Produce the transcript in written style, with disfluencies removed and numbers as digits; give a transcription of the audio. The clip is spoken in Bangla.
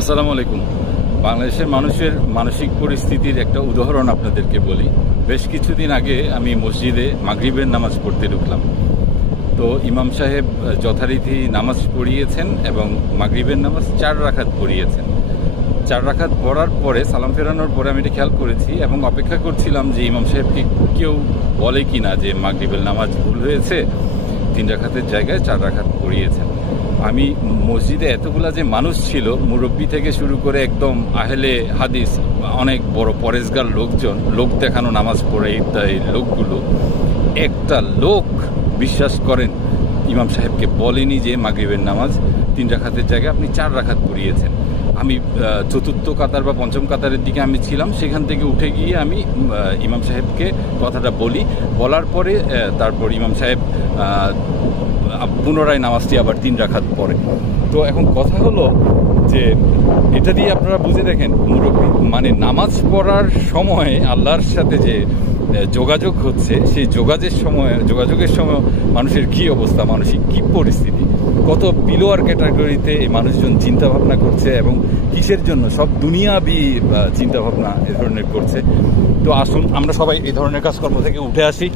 আসসালামু আলাইকুম। বাংলাদেশের মানুষের মানসিক পরিস্থিতির একটা উদাহরণ আপনাদেরকে বলি। বেশ কিছুদিন আগে আমি মসজিদে মাগরিবের নামাজ পড়তে ঢুকলাম। তো ইমাম সাহেব যথারীতি নামাজ পড়িয়েছেন এবং মাগরিবের নামাজ 4 রাকাত পড়িয়েছেন। 4 রাকাত পড়ার পরে সালাম ফেরানোর পরে আমি এটা খেয়াল করেছি এবং অপেক্ষা করছিলাম যে ইমাম সাহেবকে কেউ বলে কি না যে মাগরিবের নামাজ ভুল হয়েছে, 3 রাকাতের জায়গায় 4 রাকাত পড়িয়েছেন। আমি মসজিদে এতগুলা যে মানুষ ছিল, মুরব্বী থেকে শুরু করে একদম আহলে হাদিস, অনেক বড় পরেজগার লোকজন, লোক দেখানো নামাজ পড়ে ইত্যাদি লোকগুলো, একটা লোক বিশ্বাস করেন ইমাম সাহেবকে বলেনি যে মাগরিবের নামাজ 3 রাকাতের জায়গায় আপনি 4 রাকাত পড়িয়েছেন। আমি চতুর্থ কাতার বা পঞ্চম কাতারের দিকে আমি ছিলাম, সেখান থেকে উঠে গিয়ে আমি ইমাম সাহেবকে কথাটা বলার পরে তারপর ইমাম সাহেব পুনরায় নামাজটি আবার 3 রাকাত পড়ে। তো এখন কথা হলো যে এটা দিয়ে আপনারা বুঝে দেখেন মুরব্বী মানে নামাজ পড়ার সময় আল্লাহর সাথে যে যোগাযোগ হচ্ছে, সেই যোগাযোগের সময় মানুষের কী অবস্থা, মানসিক কী পরিস্থিতি, কত বিলোয়ার ক্যাটাগরিতে এই মানুষজন চিন্তা ভাবনা করছে এবং কিসের জন্য সব দুনিয়াবি চিন্তা ভাবনা এ ধরনের করছে। তো আসুন আমরা সবাই এই ধরনের কাজকর্ম থেকে উঠে আসি।